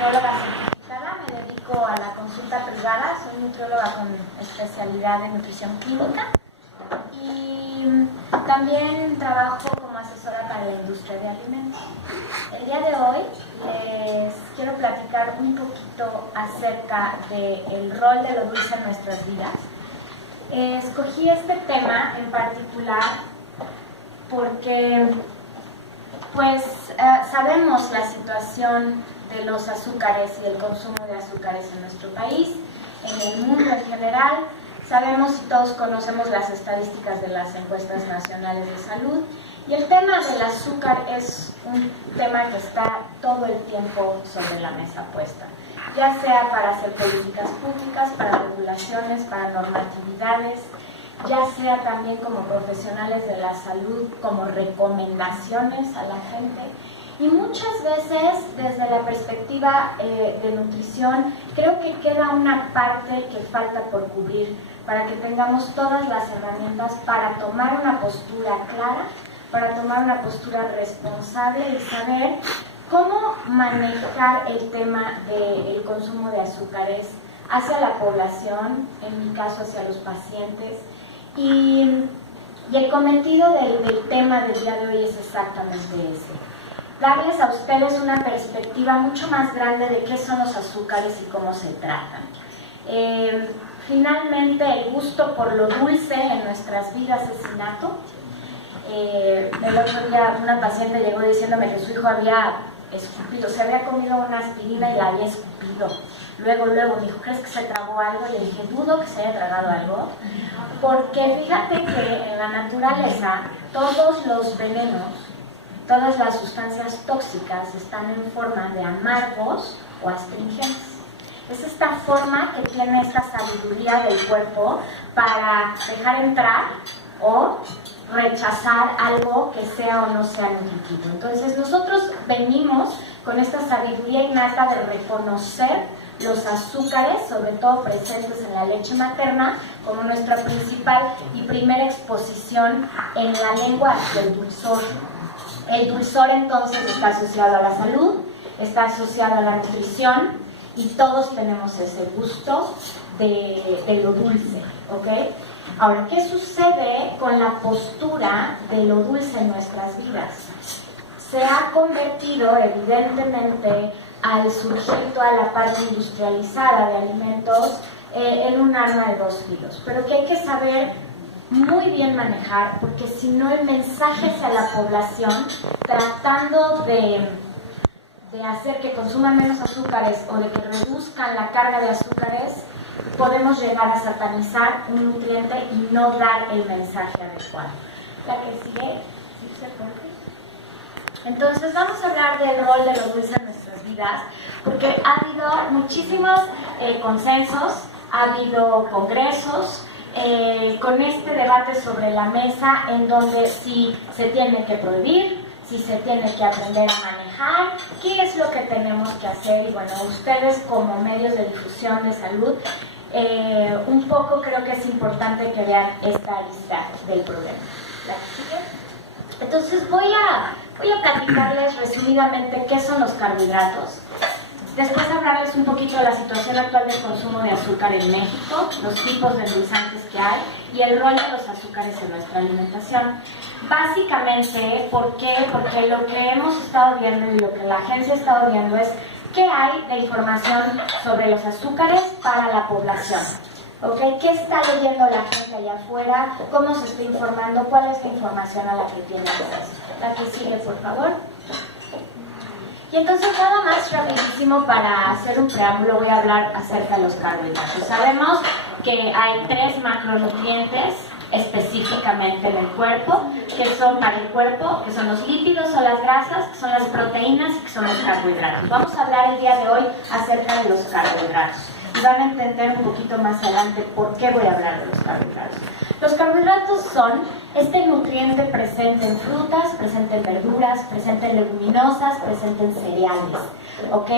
nutrióloga certificada, me dedico a la consulta privada, soy nutrióloga con especialidad en nutrición clínica y también trabajo como asesora para la industria de alimentos. El día de hoy les quiero platicar un poquito acerca del rol de lo dulce en nuestras vidas. Escogí este tema en particular porque sabemos la situación de los azúcares y del consumo de azúcares en nuestro país, en el mundo en general. Sabemos y todos conocemos las estadísticas de las encuestas nacionales de salud, y el tema del azúcar es un tema que está todo el tiempo sobre la mesa puesta, ya sea para hacer políticas públicas, para regulaciones, para normatividades, ya sea también como profesionales de la salud, como recomendaciones a la gente. Y muchas veces, desde la perspectiva de nutrición, creo que queda una parte que falta por cubrir para que tengamos todas las herramientas para tomar una postura clara, para tomar una postura responsable y saber cómo manejar el tema del consumo de azúcares hacia la población, en mi caso hacia los pacientes. Y el cometido del tema del día de hoy es exactamente ese: darles a ustedes una perspectiva mucho más grande de qué son los azúcares y cómo se tratan. Finalmente, el gusto por lo dulce en nuestras vidas es innato. El otro día una paciente llegó diciéndome que su hijo había escupido, se había comido una aspirina y la había escupido. Luego me dijo, ¿crees que se tragó algo? Y le dije, dudo que se haya tragado algo, porque fíjate que en la naturaleza todos los venenos, todas las sustancias tóxicas están en forma de amargos o astringentes. Es esta forma que tiene esta sabiduría del cuerpo para dejar entrar o rechazar algo que sea o no sea nutritivo. Entonces nosotros venimos con esta sabiduría innata de reconocer los azúcares, sobre todo presentes en la leche materna, como nuestra principal y primera exposición en la lengua del dulzor. El dulzor entonces está asociado a la salud, está asociado a la nutrición, y todos tenemos ese gusto de lo dulce, ¿ok? Ahora, ¿qué sucede con la postura de lo dulce en nuestras vidas? Se ha convertido, evidentemente, al surgir toda la parte industrializada de alimentos en un arma de dos filos, pero que hay que saber muy bien manejar, porque si no, el mensaje hacia la población, tratando de hacer que consuman menos azúcares o de que reduzcan la carga de azúcares, podemos llegar a satanizar un nutriente y no dar el mensaje adecuado. La que sigue, ¿sí se puede? Entonces vamos a hablar del rol de los dulces en nuestras vidas, porque ha habido muchísimos consensos, ha habido congresos con este debate sobre la mesa, en donde si se tiene que prohibir, si se tiene que aprender a manejar, qué es lo que tenemos que hacer. Y bueno, ustedes como medios de difusión de salud, un poco creo que es importante que vean esta lista del problema. ¿La que sigue? Entonces voy a platicarles resumidamente qué son los carbohidratos. Después hablarles un poquito de la situación actual del consumo de azúcar en México, los tipos de endulzantes que hay y el rol de los azúcares en nuestra alimentación. Básicamente, ¿por qué? Porque lo que hemos estado viendo y lo que la agencia ha estado viendo es qué hay de información sobre los azúcares para la población. ¿Okay? ¿Qué está leyendo la gente allá afuera? ¿Cómo se está informando? ¿Cuál es la información a la que tiene acceso? La que sigue, por favor. Y entonces, nada más rapidísimo para hacer un preámbulo, voy a hablar acerca de los carbohidratos. Sabemos que hay 3 macronutrientes específicamente en el cuerpo, que son para el cuerpo, que son los lípidos o las grasas, que son las proteínas y que son los carbohidratos. Vamos a hablar el día de hoy acerca de los carbohidratos. Y van a entender un poquito más adelante por qué voy a hablar de los carbohidratos. Los carbohidratos son este nutriente presente en frutas, presente en verduras, presente en leguminosas, presente en cereales, ¿ok?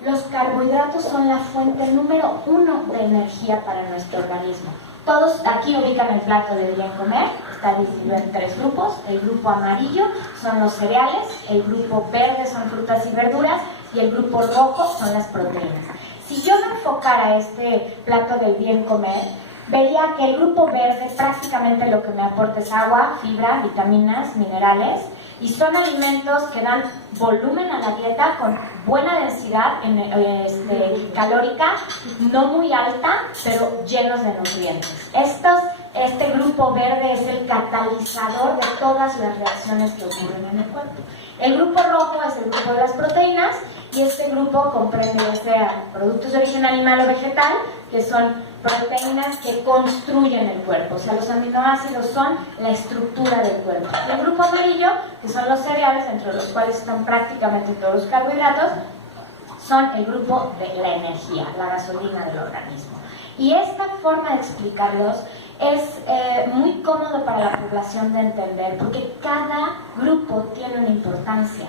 Los carbohidratos son la fuente número 1 de energía para nuestro organismo. Todos aquí ubican el plato de bien comer, está dividido en 3 grupos. El grupo amarillo son los cereales, el grupo verde son frutas y verduras, y el grupo rojo son las proteínas. Si yo me enfocara este plato del bien comer, vería que el grupo verde prácticamente lo que me aporta es agua, fibra, vitaminas, minerales, y son alimentos que dan volumen a la dieta con buena densidad calórica, no muy alta, pero llenos de nutrientes. Este grupo verde es el catalizador de todas las reacciones que ocurren en el cuerpo. El grupo rojo es el grupo de las proteínas, y este grupo comprende ya sea productos de origen animal o vegetal, que son proteínas que construyen el cuerpo, o sea, los aminoácidos son la estructura del cuerpo. Y el grupo amarillo, que son los cereales, entre los cuales están prácticamente todos los carbohidratos, son el grupo de la energía, la gasolina del organismo. Y esta forma de explicarlos es muy cómodo para la población de entender, porque cada grupo tiene una importancia.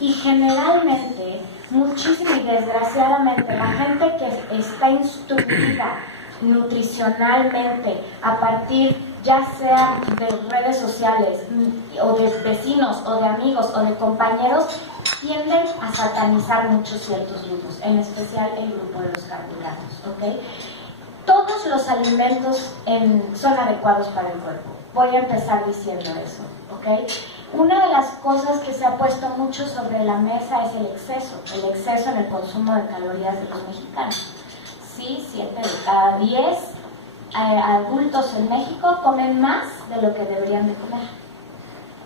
Y generalmente, muchísimo y desgraciadamente, la gente que está instruida nutricionalmente a partir ya sea de redes sociales o de vecinos o de amigos o de compañeros, tienden a satanizar muchos ciertos grupos, en especial el grupo de los carbohidratos, ¿ok? Todos los alimentos son adecuados para el cuerpo. Voy a empezar diciendo eso, ¿ok? Una de las cosas que se ha puesto mucho sobre la mesa es el exceso en el consumo de calorías de los mexicanos. Sí, 7 de cada 10 adultos en México comen más de lo que deberían de comer.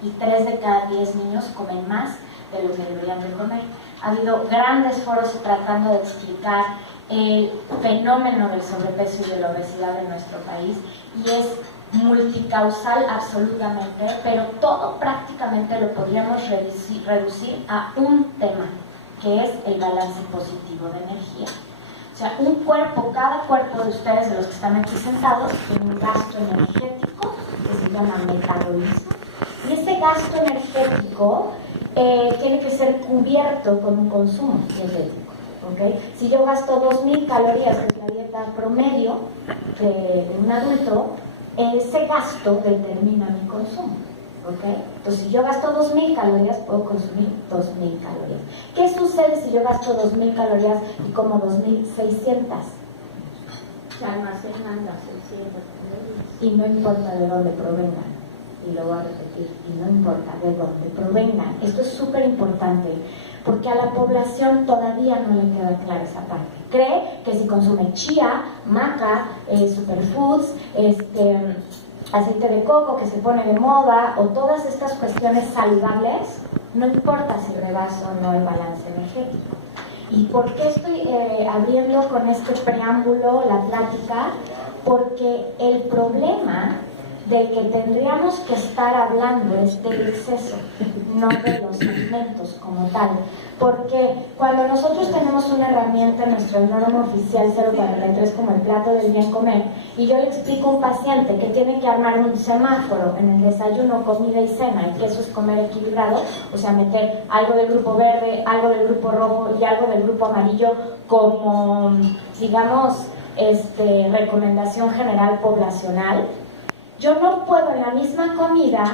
Y 3 de cada 10 niños comen más de lo que deberían de comer. Ha habido grandes foros tratando de explicar el fenómeno del sobrepeso y de la obesidad en nuestro país, y es multicausal absolutamente, pero todo prácticamente lo podríamos reducir a un tema, que es el balance positivo de energía. O sea, cada cuerpo de ustedes, de los que están aquí sentados, tiene un gasto energético que se llama metabolismo, y este gasto energético tiene que ser cubierto con un consumo energético. ¿Okay? Si yo gasto 2.000 calorías, que es la dieta promedio de un adulto, ese gasto determina mi consumo. ¿Okay? Entonces, si yo gasto 2.000 calorías, puedo consumir 2.000 calorías. ¿Qué sucede si yo gasto 2.000 calorías y como 2.600? Se almacenan las 600 calorías. Y no importa de dónde provengan. Y lo voy a repetir, y no importa de dónde provengan. Esto es súper importante, porque a la población todavía no le queda clara esa parte. Cree que si consume chía, maca, superfoods, aceite de coco que se pone de moda, o todas estas cuestiones saludables, no importa si rebaso o no el balance energético. ¿Y por qué estoy abriendo con este preámbulo la plática? Porque el problema del que tendríamos que estar hablando es del exceso, no de los alimentos como tal. Porque cuando nosotros tenemos una herramienta en nuestra norma oficial 043 como el plato del bien comer, y yo le explico a un paciente que tiene que armar un semáforo en el desayuno, comida y cena, y que eso es comer equilibrado, o sea, meter algo del grupo verde, algo del grupo rojo y algo del grupo amarillo como, digamos, recomendación general poblacional, yo no puedo en la misma comida,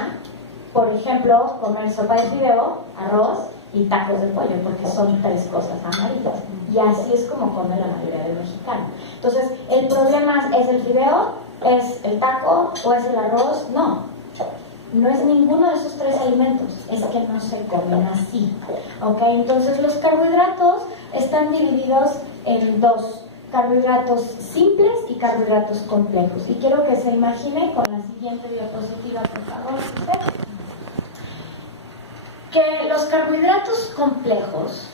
por ejemplo, comer sopa de fideo, arroz y tacos de pollo, porque son 3 cosas amarillas. Y así es como come la mayoría del mexicano. Entonces, ¿el problema es el fideo? ¿Es el taco? ¿O es el arroz? No. No es ninguno de esos 3 alimentos. Es que no se comen así. ¿Ok? Entonces, los carbohidratos están divididos en 2. Carbohidratos simples y carbohidratos complejos. Y quiero que se imagine con la siguiente diapositiva, por favor, usted, que los carbohidratos complejos,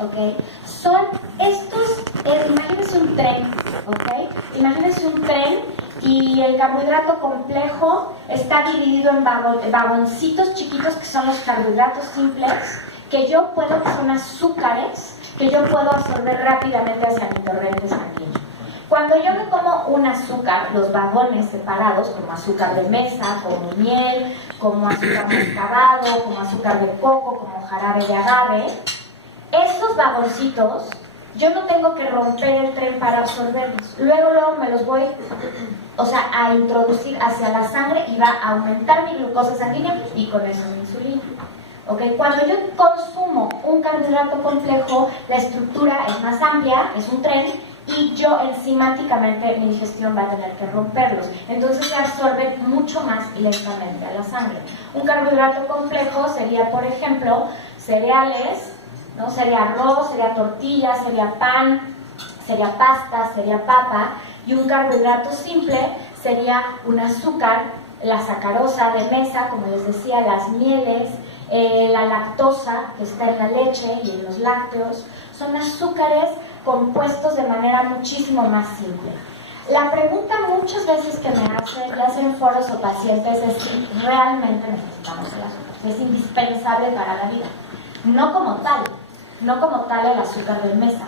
¿ok? Son estos, imagínense un tren, ¿ok? Imagínense un tren y el carbohidrato complejo está dividido en vagoncitos chiquitos que son los carbohidratos simples, que son azúcares, que yo puedo absorber rápidamente hacia mi torrente sanguíneo. Cuando yo me como un azúcar, los vagones separados, como azúcar de mesa, como miel, como azúcar mascabado, como azúcar de coco, como jarabe de agave, estos vagoncitos, yo no tengo que romper el tren para absorberlos. Luego me los voy, a introducir hacia la sangre y va a aumentar mi glucosa sanguínea y con eso mi insulina. ¿Okay? Cuando yo consumo un carbohidrato complejo, la estructura es más amplia, es un tren, y yo enzimáticamente mi digestión va a tener que romperlos. Entonces se absorbe mucho más lentamente a la sangre. Un carbohidrato complejo sería, por ejemplo, cereales, ¿no? Sería arroz, sería tortilla, sería pan, sería pasta, sería papa, y un carbohidrato simple sería un azúcar, la sacarosa de mesa, como les decía, las mieles, la lactosa que está en la leche y en los lácteos. Son azúcares compuestos de manera muchísimo más simple. La pregunta muchas veces que me hacen, ya sea en foros o pacientes, es si realmente necesitamos el azúcar, si es indispensable para la vida. No como tal el azúcar de mesa,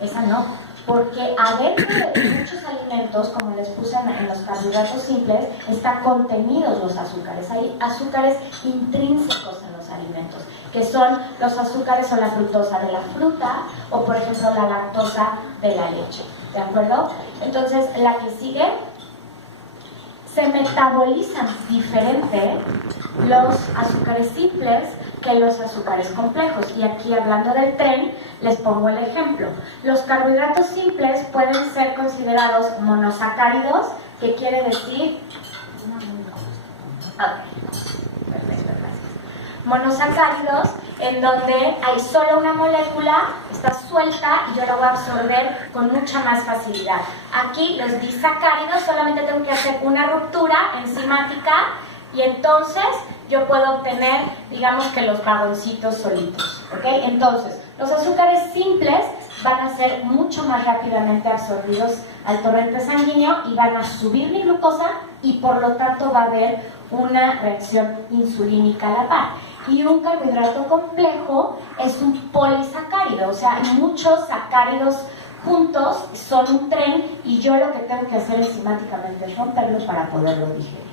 esa no, porque adentro de muchos alimentos, como les puse en los carbohidratos simples, están contenidos los azúcares. Hay azúcares intrínsecos en los alimentos, que son los azúcares o la fructosa de la fruta, o por ejemplo la lactosa de la leche, ¿de acuerdo? Entonces, la que sigue, se metabolizan diferente los azúcares simples que los azúcares complejos. Y aquí, hablando del tren, les pongo el ejemplo. Los carbohidratos simples pueden ser considerados monosacáridos, que quiere decir... Perfecto, gracias. Monosacáridos, en donde hay solo una molécula, está suelta y yo la voy a absorber con mucha más facilidad. Aquí, los disacáridos, solamente tengo que hacer una ruptura enzimática y entonces yo puedo obtener, digamos que los vagoncitos solitos, ¿ok? Entonces, los azúcares simples van a ser mucho más rápidamente absorbidos al torrente sanguíneo y van a subir mi glucosa y por lo tanto va a haber una reacción insulínica a la par. Y un carbohidrato complejo es un polisacárido, o sea, muchos sacáridos juntos son un tren y yo lo que tengo que hacer enzimáticamente es romperlos para poderlo digerir.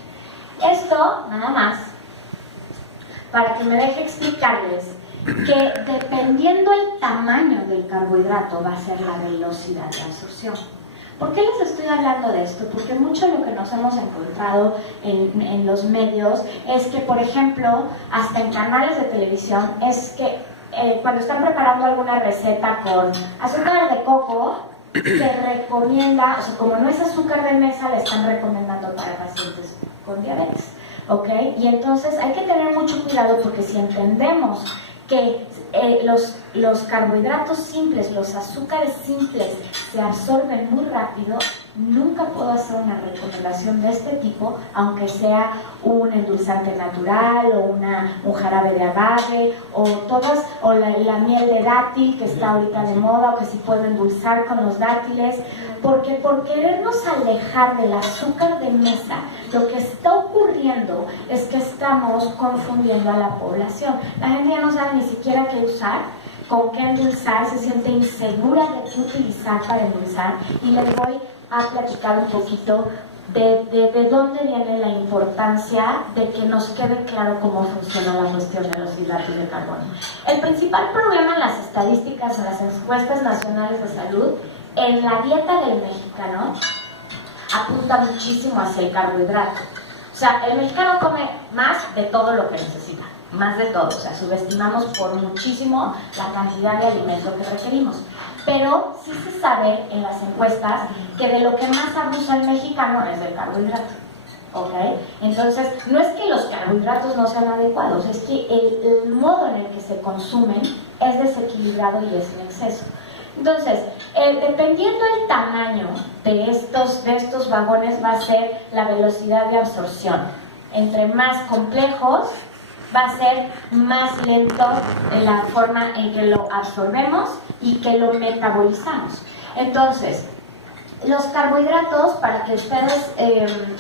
Esto, nada más, para que me deje explicarles que dependiendo el tamaño del carbohidrato va a ser la velocidad de absorción. ¿Por qué les estoy hablando de esto? Porque mucho de lo que nos hemos encontrado en los medios es que, por ejemplo, hasta en canales de televisión, es que cuando están preparando alguna receta con azúcar de coco, se recomienda, o sea, como no es azúcar de mesa, le están recomendando para pacientes con diabetes, ¿ok? Y entonces hay que tener mucho cuidado porque si entendemos que los carbohidratos simples, los azúcares simples se absorben muy rápido, nunca puedo hacer una recomendación de este tipo, aunque sea un endulzante natural o un jarabe de agave o la miel de dátil que está ahorita de moda, o que si puedo endulzar con los dátiles, porque por querernos alejar del azúcar de mesa, lo que está ocurriendo es que estamos confundiendo a la población. La gente ya no sabe ni siquiera qué usar, con qué endulzar, se siente insegura de qué utilizar para endulzar, y les voy a platicar un poquito de dónde viene la importancia de que nos quede claro cómo funciona la cuestión de los hidratos de carbono. El principal problema en las estadísticas, en las encuestas nacionales de salud, en la dieta del mexicano, apunta muchísimo hacia el carbohidrato. O sea, el mexicano come más de todo lo que necesita, más de todo. O sea, subestimamos por muchísimo la cantidad de alimento que requerimos. Pero sí se sabe en las encuestas que de lo que más abusa el mexicano es del carbohidrato. ¿Ok? Entonces, no es que los carbohidratos no sean adecuados, es que el modo en el que se consumen es desequilibrado y es en exceso. Entonces, dependiendo del tamaño de estos vagones va a ser la velocidad de absorción. Entre más complejos, va a ser más lento la forma en que lo absorbemos y que lo metabolizamos. Entonces, los carbohidratos, para que a ustedes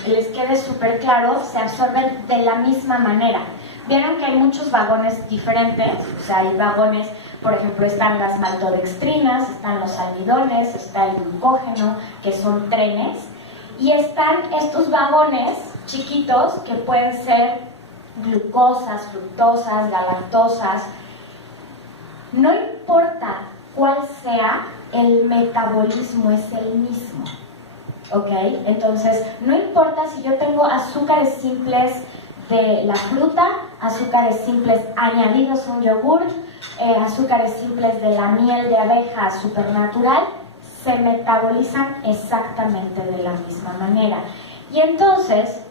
les quede súper claro, se absorben de la misma manera. Vieron que hay muchos vagones diferentes, o sea, hay vagones, por ejemplo, están las maltodextrinas, están los almidones, está el glucógeno, que son trenes, y están estos vagones chiquitos que pueden ser glucosas, fructosas, galactosas. No importa cuál sea, el metabolismo es el mismo, ¿ok? Entonces, no importa si yo tengo azúcares simples de la fruta, azúcares simples añadidos a un yogurt, azúcares simples de la miel de abeja supernatural, se metabolizan exactamente de la misma manera. Y entonces,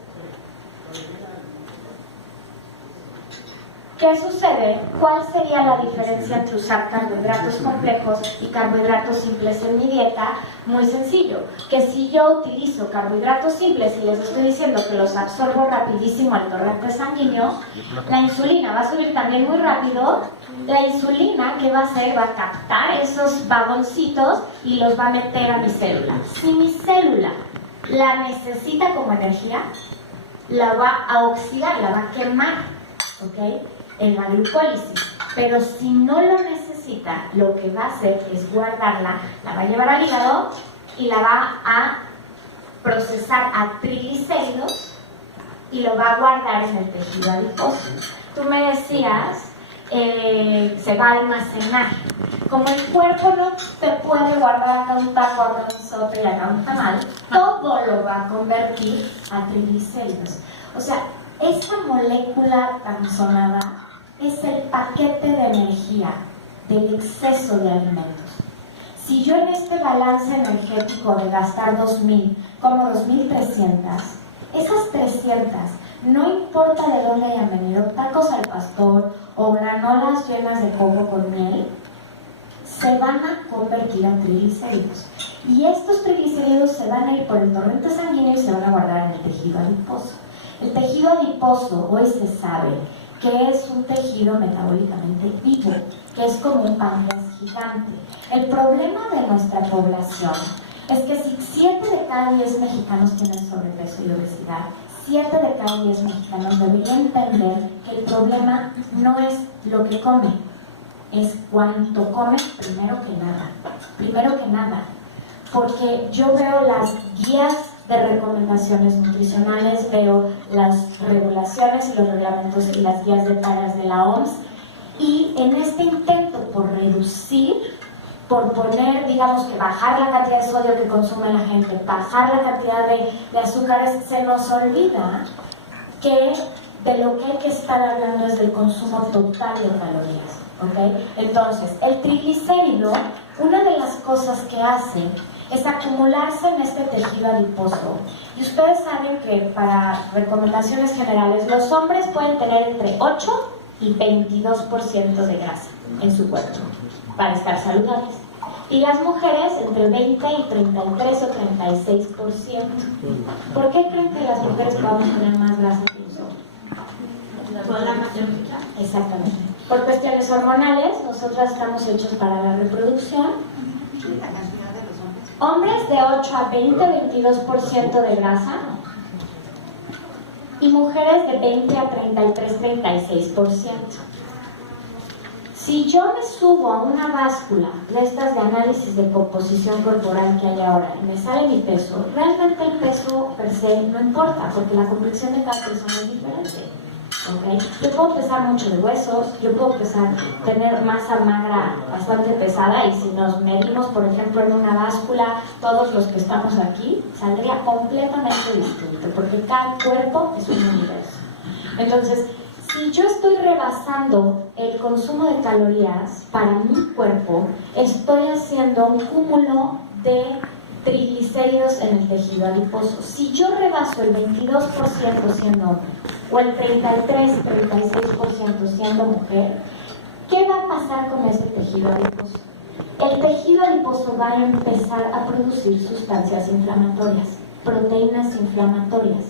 ¿qué sucede? ¿Cuál sería la diferencia entre usar carbohidratos complejos y carbohidratos simples en mi dieta? Muy sencillo, que si yo utilizo carbohidratos simples y les estoy diciendo que los absorbo rapidísimo al torrente sanguíneo, la insulina va a subir también muy rápido. La insulina, ¿qué va a hacer? Va a captar esos vagoncitos y los va a meter a mi célula. Si mi célula la necesita como energía, la va a oxidar, la va a quemar, ¿ok? En la glucólisis. Pero si no lo necesita, lo que va a hacer es guardarla, la va a llevar al hígado y la va a procesar a triglicéridos y lo va a guardar en el tejido adiposo. Tú me decías, se va a almacenar. Como el cuerpo no te puede guardar acá un taco, acá un sope y acá un tamal, todo lo va a convertir a triglicéridos. O sea, esta molécula tan sonada es el paquete de energía del exceso de alimentos. Si yo en este balance energético de gastar 2.000 como 2.300, esas 300, no importa de dónde hayan venido, tacos al pastor o granolas llenas de coco con miel, se van a convertir en triglicéridos. Y estos triglicéridos se van a ir por el torrente sanguíneo y se van a guardar en el tejido adiposo. El tejido adiposo hoy se sabe que es un tejido metabólicamente vivo, que es como un páncreas gigante. El problema de nuestra población es que si 7 de cada 10 mexicanos tienen sobrepeso y obesidad, 7 de cada 10 mexicanos deberían entender que el problema no es lo que come, es cuánto come primero que nada. Primero que nada, porque yo veo las guías de recomendaciones nutricionales, veo las regulaciones y los reglamentos y las guías de tareas de la OMS, y en este intento por reducir, por poner, digamos que bajar la cantidad de sodio que consume la gente, bajar la cantidad de azúcares, se nos olvida que de lo que hay que estar hablando es del consumo total de calorías, ¿ok? Entonces, el triglicérido, una de las cosas que hace es acumularse en este tejido adiposo. Y ustedes saben que para recomendaciones generales, los hombres pueden tener entre 8 y 22% de grasa en su cuerpo para estar saludables. Y las mujeres entre 20 y 33 o 36%. ¿Por qué creen que las mujeres podamos tener más grasa que los hombres? ¿Por la maternidad? Exactamente. Por cuestiones hormonales, nosotras estamos hechos para la reproducción. Hombres de 8 a 20, 22% de grasa. Y mujeres de 20 a 33, 36%. Si yo me subo a una báscula de estas de análisis de composición corporal que hay ahora y me sale mi peso, realmente el peso per se no importa, porque la complexión de cada persona es diferente. ¿Okay? Yo puedo pesar mucho de huesos, yo puedo tener masa magra bastante pesada, y si nos medimos, por ejemplo, en una báscula, todos los que estamos aquí, saldría completamente distinto, porque cada cuerpo es un universo. Entonces, si yo estoy rebasando el consumo de calorías para mi cuerpo, estoy haciendo un cúmulo de triglicéridos en el tejido adiposo. Si yo rebaso el 22% siendo hombre, o el 33-36% siendo mujer, ¿qué va a pasar con ese tejido adiposo? El tejido adiposo va a empezar a producir sustancias inflamatorias, proteínas inflamatorias,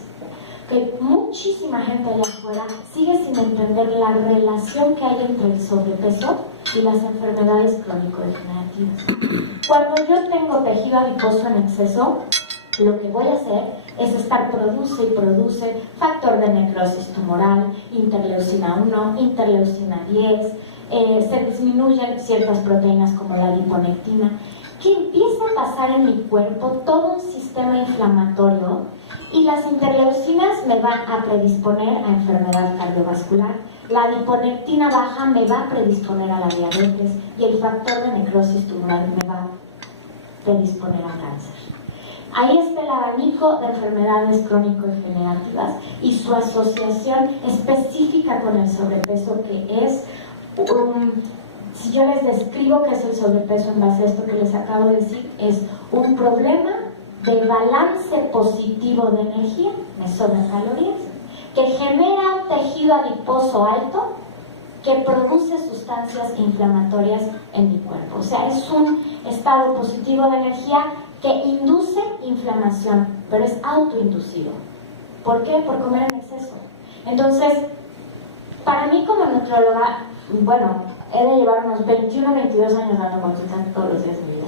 que muchísima gente allá afuera sigue sin entender la relación que hay entre el sobrepeso y las enfermedades crónico-degenerativas. Cuando yo tengo tejido adiposo en exceso, lo que voy a hacer es estar produce y produce factor de necrosis tumoral, interleucina 1, interleucina 10, se disminuyen ciertas proteínas como la adiponectina, que empieza a pasar en mi cuerpo todo un sistema inflamatorio, y las interleucinas me van a predisponer a enfermedad cardiovascular, la adiponectina baja me va a predisponer a la diabetes, y el factor de necrosis tumoral me va a predisponer a cáncer. Ahí está el abanico de enfermedades crónico-degenerativas y su asociación específica con el sobrepeso, que es, si yo les describo qué es el sobrepeso en base a esto que les acabo de decir, es un problema de balance positivo de energía, me sobran calorías, que genera un tejido adiposo alto que produce sustancias inflamatorias en mi cuerpo. O sea, es un estado positivo de energía que induce inflamación, pero es autoinducido. ¿Por qué? Por comer en exceso. Entonces, para mí como nutrióloga, bueno, he de llevar unos 21 o 22 años dando consultas todos los días de mi vida,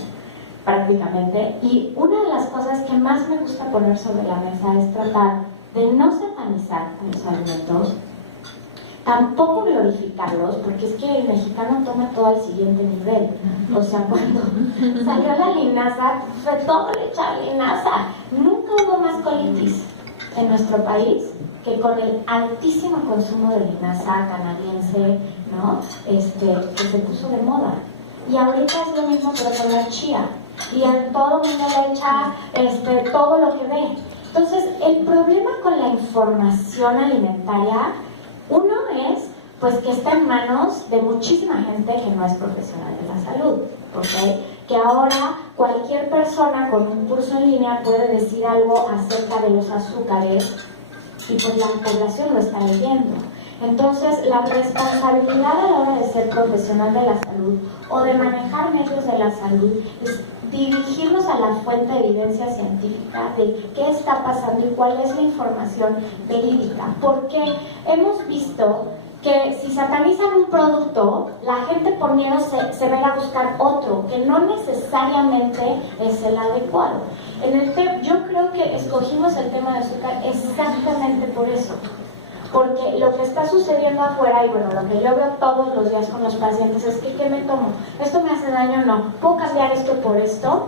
prácticamente, y una de las cosas que más me gusta poner sobre la mesa es tratar de no satanizar a los alimentos, tampoco glorificarlos, porque es que el mexicano toma todo al siguiente nivel. O sea, cuando salió la linaza, fue todo le echaba linaza. Nunca hubo más colitis en nuestro país que con el altísimo consumo de linaza canadiense, ¿no? Que se puso de moda. Y ahorita es lo mismo, pero con la chía. Y en todo el mundo le echa todo lo que ve. Entonces, el problema con la información alimentaria, uno es pues que está en manos de muchísima gente que no es profesional de la salud, ¿ok? Que ahora cualquier persona con un curso en línea puede decir algo acerca de los azúcares y pues la población lo está leyendo. Entonces, la responsabilidad a la hora de ser profesional de la salud o de manejar medios de la salud es dirigirnos a la fuente de evidencia científica de qué está pasando y cuál es la información verídica. Porque hemos visto que si satanizan un producto, la gente por miedo se va a buscar otro, que no necesariamente es el adecuado. Yo creo que escogimos el tema de azúcar exactamente por eso. Porque lo que está sucediendo afuera, y bueno, lo que yo veo todos los días con los pacientes es que, ¿qué me tomo? ¿Esto me hace daño? No. ¿Puedo cambiar esto por esto?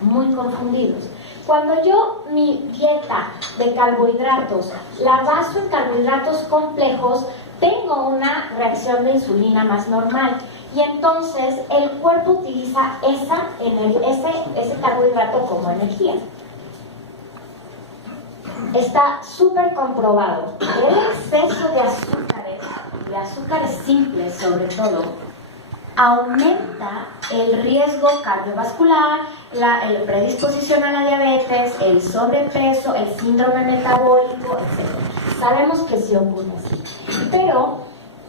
Muy confundidos. Cuando yo mi dieta de carbohidratos la baso en carbohidratos complejos, tengo una reacción de insulina más normal. Y entonces el cuerpo utiliza ese carbohidrato como energía. Está súper comprobado que el exceso de azúcares simples sobre todo, aumenta el riesgo cardiovascular, la predisposición a la diabetes, el sobrepeso, el síndrome metabólico, etc. Sabemos que sí ocurre así. Pero,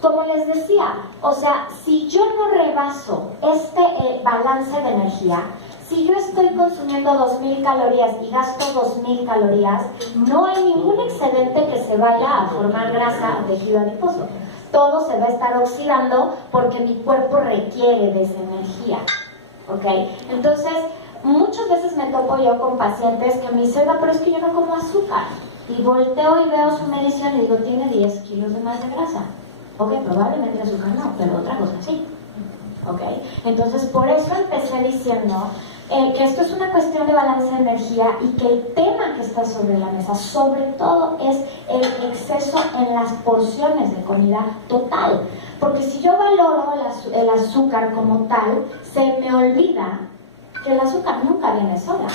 como les decía, o sea, si yo no rebaso este balance de energía, si yo estoy consumiendo 2000 calorías y gasto 2000 calorías, no hay ningún excedente que se vaya a formar grasa o tejido adiposo. Todo se va a estar oxidando porque mi cuerpo requiere de esa energía. ¿Ok? Entonces, muchas veces me topo yo con pacientes que me dicen, pero es que yo no como azúcar. Y volteo y veo su medición y digo, tiene 10 kilos de más de grasa. Ok, probablemente azúcar no, pero otra cosa sí. ¿Ok? Entonces, por eso empecé diciendo que esto es una cuestión de balance de energía y que el tema que está sobre la mesa, sobre todo, es el exceso en las porciones de comida total. Porque si yo valoro el azúcar como tal, se me olvida que el azúcar nunca viene sola,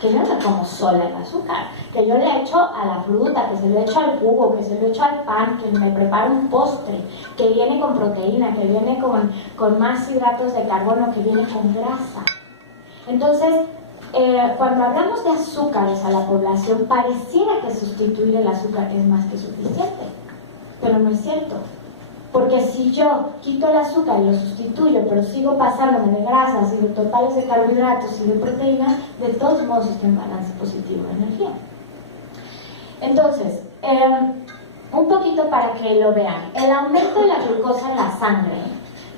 que yo no como sola el azúcar, que yo le echo a la fruta, que se lo echo al jugo, que se lo echo al pan, que me preparo un postre, que viene con proteína, que viene con más hidratos de carbono, que viene con grasa. Entonces, cuando hablamos de azúcares a la población, pareciera que sustituir el azúcar es más que suficiente, pero no es cierto. Porque si yo quito el azúcar y lo sustituyo, pero sigo pasándome de grasas y de totales de carbohidratos y de proteínas, de todos modos estoy en balance positivo de energía. Entonces, un poquito para que lo vean. El aumento de la glucosa en la sangre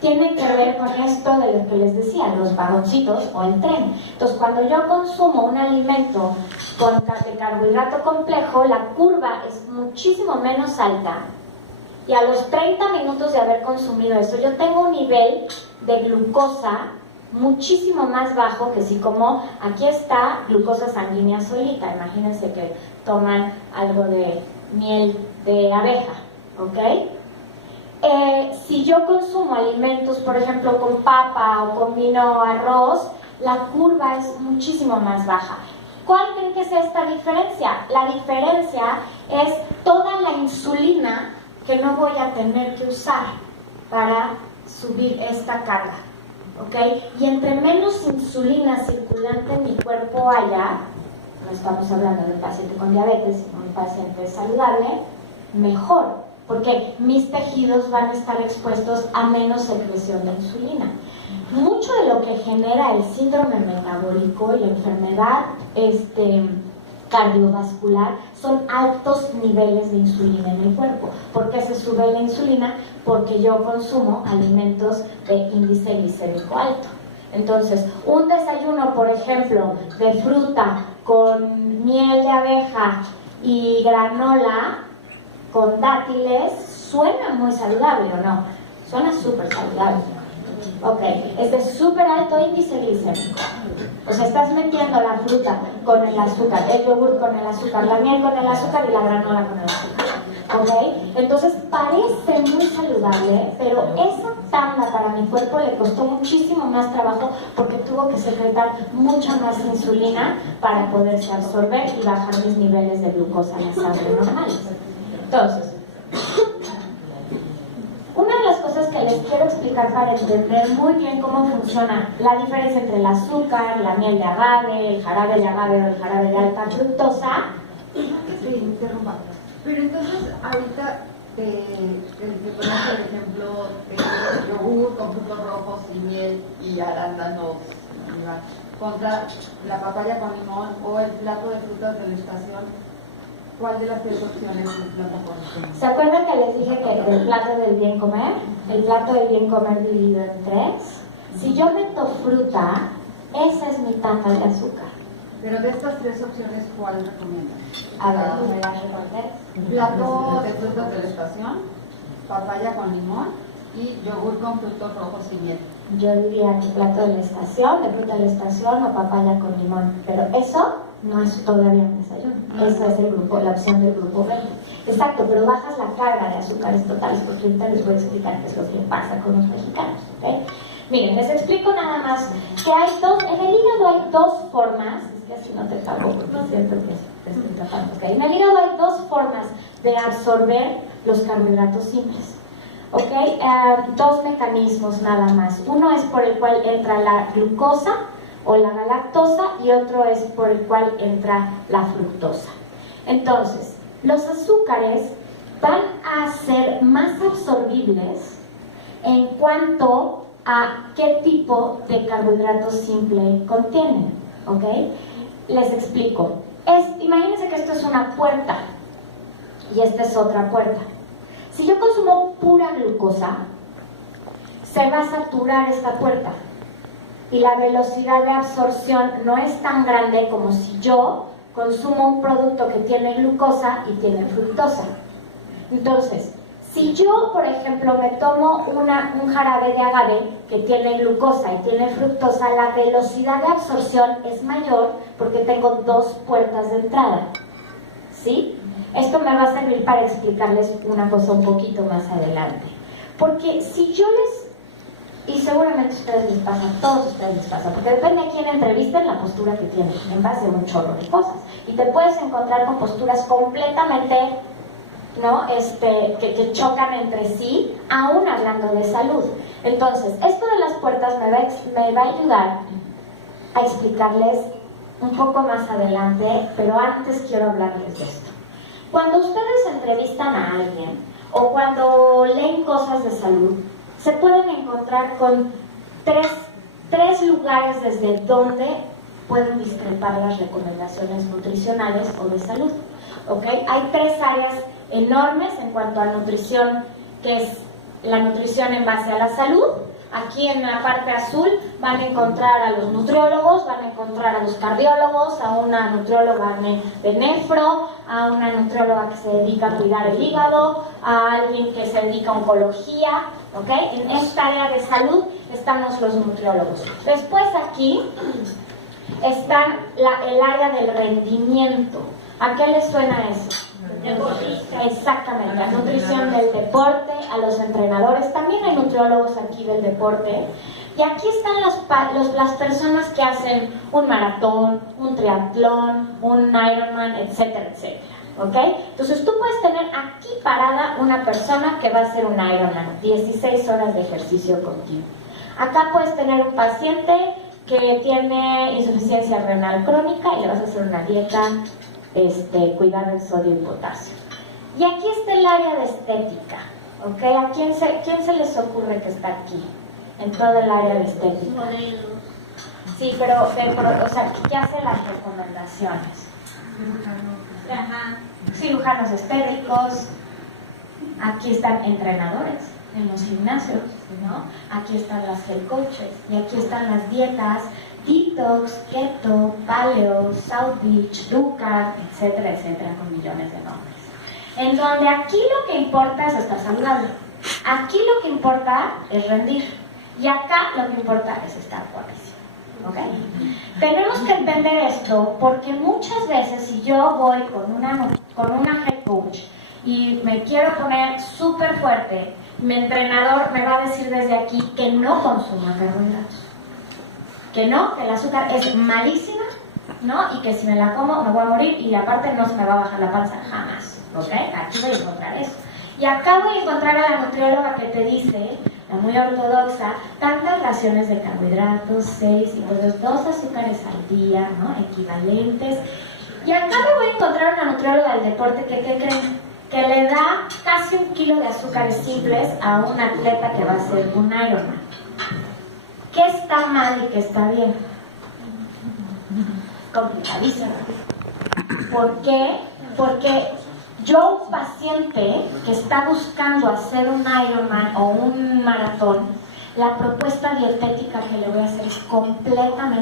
tiene que ver con esto de lo que les decía, los vagoncitos o el tren. Entonces, cuando yo consumo un alimento de carbohidrato complejo, la curva es muchísimo menos alta. Y a los 30 minutos de haber consumido eso, yo tengo un nivel de glucosa muchísimo más bajo que si como, aquí está glucosa sanguínea solita. Imagínense que toman algo de miel de abeja, ¿ok? Si yo consumo alimentos, por ejemplo, con papa o combino arroz, la curva es muchísimo más baja. ¿Cuál creen que sea esta diferencia? La diferencia es toda la insulina que no voy a tener que usar para subir esta carga, ¿ok? Y entre menos insulina circulante en mi cuerpo haya, no estamos hablando de un paciente con diabetes, sino un paciente saludable, mejor, porque mis tejidos van a estar expuestos a menos secreción de insulina. Mucho de lo que genera el síndrome metabólico y la enfermedad cardiovascular son altos niveles de insulina en el cuerpo. ¿Por qué se sube la insulina? Porque yo consumo alimentos de índice glicémico alto. Entonces, un desayuno, por ejemplo, de fruta con miel de abeja y granola con dátiles, suena muy saludable, ¿o no? Suena súper saludable. Ok, es de súper alto índice glicémico. O sea, estás metiendo la fruta con el azúcar, el yogur con el azúcar, la miel con el azúcar y la granola con el azúcar. ¿Ok? Entonces parece muy saludable, pero esa tanda para mi cuerpo le costó muchísimo más trabajo porque tuvo que secretar mucha más insulina para poderse absorber y bajar mis niveles de glucosa en la sangre normales. Entonces, una de las cosas que les quiero explicar para entender muy bien cómo funciona la diferencia entre el azúcar, la miel de agave, el jarabe de agave o el jarabe de alta fructosa. Sí, interrumpa. Pero entonces, ahorita te pones el ejemplo de yogur con frutos rojos y miel y arándanos contra la papaya con limón o el plato de frutas de la estación. ¿Cuál de las tres opciones es el plato con limón? ¿Se acuerdan que les dije que el plato del bien comer? El plato del bien comer dividido en tres. Si yo meto fruta, esa es mi tanda de azúcar. Pero de estas tres opciones, ¿cuál recomiendas? A ver, ¿me las recordé? Plato de frutas de la estación, papaya con limón y yogur con frutos rojos y miel. Yo diría que plato de la estación, de fruta de la estación o papaya con limón. Pero eso no es todavía un desayuno. Esa es el grupo, la opción del grupo verde. Exacto, pero bajas la carga de azúcares totales, porque ahorita les voy a explicar qué es lo que pasa con los mexicanos. ¿Okay? Miren, les explico nada más que hay en el hígado hay dos formas, es que así no te pago porque siento que te estoy tapando. ¿Okay? En el hígado hay dos formas de absorber los carbohidratos simples. ¿Okay? Dos mecanismos nada más. Uno es por el cual entra la glucosa o la galactosa y otro es por el cual entra la fructosa. Entonces, los azúcares van a ser más absorbibles en cuanto a qué tipo de carbohidrato simple contienen. ¿Ok? Les explico. Imagínense que esto es una puerta y esta es otra puerta. Si yo consumo pura glucosa, se va a saturar esta puerta y la velocidad de absorción no es tan grande como si yo consumo un producto que tiene glucosa y tiene fructosa. Entonces, si yo, por ejemplo, me tomo un jarabe de agave que tiene glucosa y tiene fructosa, la velocidad de absorción es mayor porque tengo dos puertas de entrada. ¿Sí? Esto me va a servir para explicarles una cosa un poquito más adelante. Porque si yo y seguramente a ustedes les pasa, a todos ustedes les pasa, porque depende de quién entrevisten la postura que tienen, en base a un chorro de cosas. Y te puedes encontrar con posturas completamente, ¿no? Que chocan entre sí, aún hablando de salud. Entonces, esto de las puertas me va a ayudar a explicarles un poco más adelante, pero antes quiero hablarles de esto. Cuando ustedes entrevistan a alguien o cuando leen cosas de salud, se pueden encontrar con tres lugares desde donde pueden discrepar las recomendaciones nutricionales o de salud. ¿Okay? Hay tres áreas enormes en cuanto a nutrición, que es la nutrición en base a la salud. Aquí en la parte azul van a encontrar a los nutriólogos, van a encontrar a los cardiólogos, a una nutrióloga de nefro, a una nutrióloga que se dedica a cuidar el hígado, a alguien que se dedica a oncología, ¿ok? En esta área de salud estamos los nutriólogos. Después aquí está el área del rendimiento. ¿A qué les suena eso? Exactamente, la nutrición del deporte, a los entrenadores, también hay nutriólogos aquí del deporte. Y aquí están las personas que hacen un maratón, un triatlón, un Ironman, etcétera, etcétera. ¿Ok? Entonces tú puedes tener aquí parada una persona que va a hacer un Ironman, 16 horas de ejercicio continuo. Acá puedes tener un paciente que tiene insuficiencia renal crónica y le vas a hacer una dieta cuidando el sodio y potasio. Y aquí está el área de estética. ¿Ok? ¿A quién se les ocurre que está aquí? En todo el área de estética. Modelos. Sí, pero o sea, ¿qué hace las recomendaciones? Ajá. Cirujanos estéticos, aquí están entrenadores en los gimnasios, ¿no? Aquí están las health coaches y aquí están las dietas, detox, keto, paleo, South Beach, Ducat, etcétera, etcétera, con millones de nombres. En donde aquí lo que importa es estar saludable, aquí lo que importa es rendir y acá lo que importa es estar guapísimo. ¿Okay? Tenemos que entender esto porque muchas veces si yo voy con una head coach y me quiero poner súper fuerte, mi entrenador me va a decir desde aquí que no consuma carbohidratos, que no, que el azúcar es malísima, ¿no? Y que si me la como me voy a morir y aparte no se me va a bajar la panza jamás. ¿Okay? Aquí voy a encontrar eso. Y acá voy a encontrar a la nutrióloga que te dice, la muy ortodoxa, tantas raciones de carbohidratos, 6 y pues 2 azúcares al día, ¿no? Equivalentes. Y acá me voy a encontrar una nutrióloga del deporte que, ¿qué creen? Que le da casi 1 kilo de azúcares simples a un atleta que va a hacer un Ironman. ¿Qué está mal y qué está bien? Complicadísimo. ¿Por qué? Porque yo, un paciente que está buscando hacer un Ironman o un maratón, la propuesta dietética que le voy a hacer es completamente